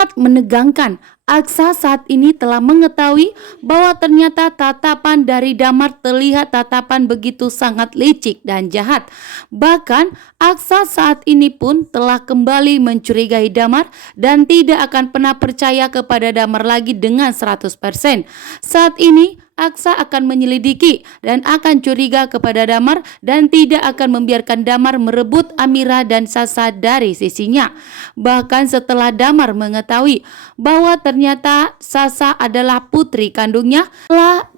Menegangkan, Aksa saat ini telah mengetahui bahwa ternyata tatapan dari Damar terlihat tatapan begitu sangat licik dan jahat. Bahkan Aksa saat ini pun telah kembali mencurigai Damar dan tidak akan pernah percaya kepada Damar lagi dengan 100%. Saat ini Aksa akan menyelidiki dan akan curiga kepada Damar dan tidak akan membiarkan Damar merebut Amira dan Sasa dari sisinya. Bahkan setelah Damar mengetahui bahwa ternyata Sasa adalah putri kandungnya,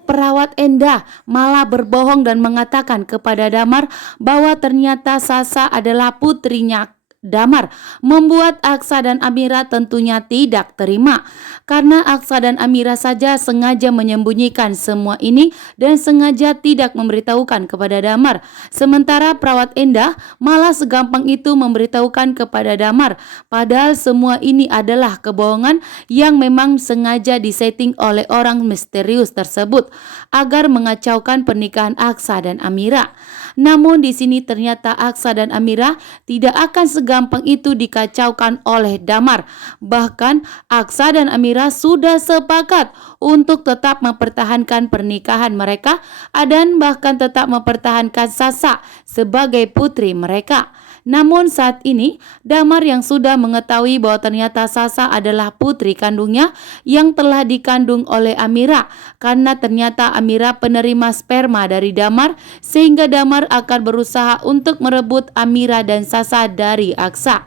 perawat Enda malah berbohong dan mengatakan kepada Damar bahwa ternyata Sasa adalah putrinya Damar, membuat Aksa dan Amira tentunya tidak terima. Karena Aksa dan Amira saja sengaja menyembunyikan semua ini dan sengaja tidak memberitahukan kepada Damar. Sementara perawat Enda malah segampang itu memberitahukan kepada Damar. Padahal semua ini adalah kebohongan yang memang sengaja disetting oleh orang misterius tersebut agar mengacaukan pernikahan Aksa dan Amira. Namun di sini ternyata Aksa dan Amira tidak akan segampang itu dikacaukan oleh Damar. Bahkan Aksa dan Amira sudah sepakat untuk tetap mempertahankan pernikahan mereka dan bahkan tetap mempertahankan Sasa sebagai putri mereka. Namun saat ini Damar yang sudah mengetahui bahwa ternyata Sasa adalah putri kandungnya yang telah dikandung oleh Amira, karena ternyata Amira penerima sperma dari Damar, sehingga Damar akan berusaha untuk merebut Amira dan Sasa dari Aksa.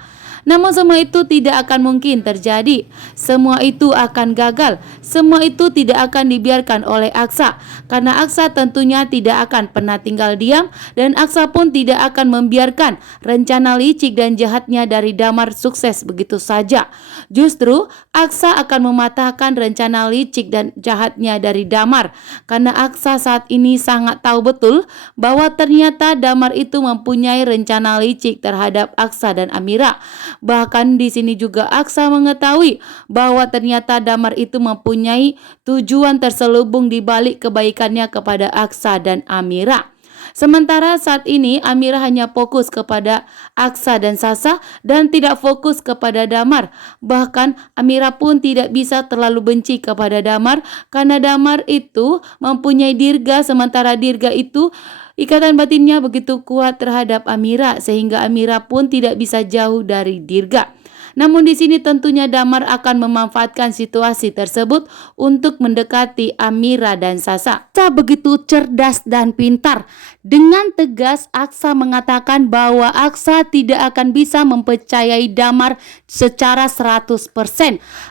Namun semua itu tidak akan mungkin terjadi. Semua itu akan gagal. Semua itu tidak akan dibiarkan oleh Aksa, karena Aksa tentunya tidak akan pernah tinggal diam, dan Aksa pun tidak akan membiarkan rencana licik dan jahatnya dari Damar sukses begitu saja. Justru Aksa akan mematahkan rencana licik dan jahatnya dari Damar, karena Aksa saat ini sangat tahu betul bahwa ternyata Damar itu mempunyai rencana licik terhadap Aksa dan Amira. Bahkan di sini juga Aksa mengetahui bahwa ternyata Damar itu mempunyai tujuan terselubung di balik kebaikannya kepada Aksa dan Amira. Sementara saat ini Amira hanya fokus kepada Aksa dan Sasa dan tidak fokus kepada Damar. Bahkan Amira pun tidak bisa terlalu benci kepada Damar, karena Damar itu mempunyai Dirga, sementara Dirga itu ikatan batinnya begitu kuat terhadap Amira, sehingga Amira pun tidak bisa jauh dari Dirga. Namun di sini tentunya Damar akan memanfaatkan situasi tersebut untuk mendekati Amira dan Sasa. Aksa begitu cerdas dan pintar. Dengan tegas Aksa mengatakan bahwa Aksa tidak akan bisa mempercayai Damar secara 100%.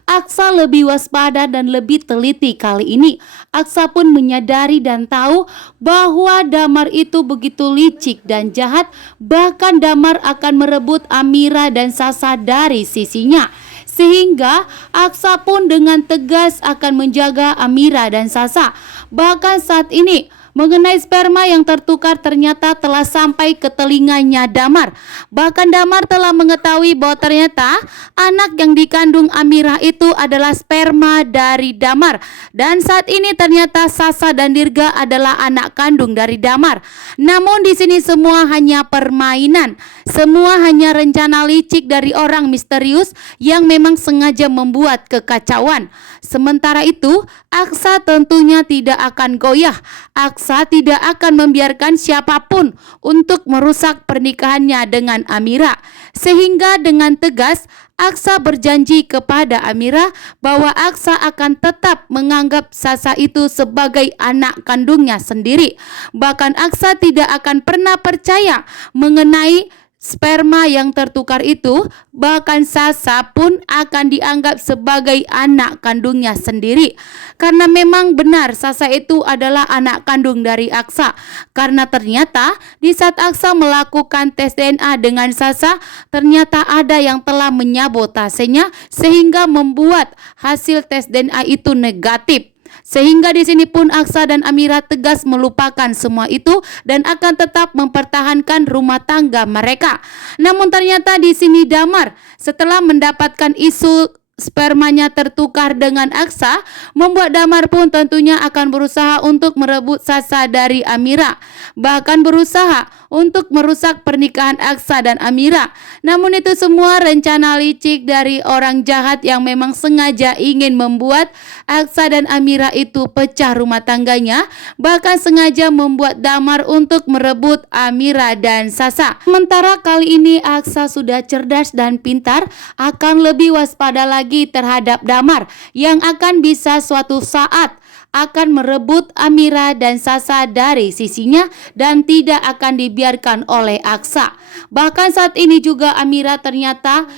Aksa lebih waspada dan lebih teliti kali ini. Aksa pun menyadari dan tahu bahwa Damar itu begitu licik dan jahat. Bahkan Damar akan merebut Amira dan Sasa dari sisinya. Sehingga Aksa pun dengan tegas akan menjaga Amira dan Sasa. Bahkan saat ini mengenai sperma yang tertukar ternyata telah sampai ke telinganya Damar. Bahkan Damar telah mengetahui bahwa ternyata anak yang dikandung Amira itu adalah sperma dari Damar. Dan saat ini ternyata Sasa dan Dirga adalah anak kandung dari Damar. Namun di sini semua hanya permainan. Semua hanya rencana licik dari orang misterius yang memang sengaja membuat kekacauan. Sementara itu, Aksa tentunya tidak akan goyah. Aksa tidak akan membiarkan siapapun untuk merusak pernikahannya dengan Amira. Sehingga dengan tegas Aksa berjanji kepada Amira bahwa Aksa akan tetap menganggap Sasa itu sebagai anak kandungnya sendiri. Bahkan Aksa tidak akan pernah percaya mengenai sperma yang tertukar itu. Bahkan Sasa pun akan dianggap sebagai anak kandungnya sendiri. Karena memang benar Sasa itu adalah anak kandung dari Aksa. Karena ternyata di saat Aksa melakukan tes DNA dengan Sasa, ternyata ada yang telah menyabotasenya sehingga membuat hasil tes DNA itu negatif. Sehingga di sini pun Aksa dan Amira tegas melupakan semua itu dan akan tetap mempertahankan rumah tangga mereka. Namun ternyata di sini Damar setelah mendapatkan isu spermanya tertukar dengan Aksa, membuat Damar pun tentunya akan berusaha untuk merebut Sasa dari Amira, bahkan berusaha untuk merusak pernikahan Aksa dan Amira. Namun itu semua rencana licik dari orang jahat yang memang sengaja ingin membuat Aksa dan Amira itu pecah rumah tangganya, bahkan sengaja membuat Damar untuk merebut Amira dan Sasa. Sementara kali ini Aksa sudah cerdas dan pintar, akan lebih waspada lagi terhadap Damar yang akan bisa suatu saat akan merebut Amira dan Sasa dari sisinya dan tidak akan dibiarkan oleh Aksa. Bahkan saat ini juga Amira ternyata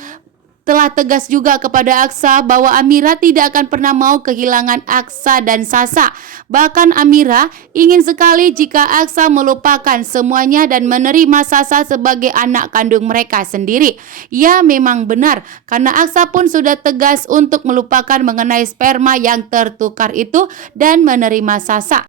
telah tegas juga kepada Aksa bahwa Amira tidak akan pernah mau kehilangan Aksa dan Sasa. Bahkan Amira ingin sekali jika Aksa melupakan semuanya dan menerima Sasa sebagai anak kandung mereka sendiri. Ya, memang benar, karena Aksa pun sudah tegas untuk melupakan mengenai sperma yang tertukar itu dan menerima Sasa.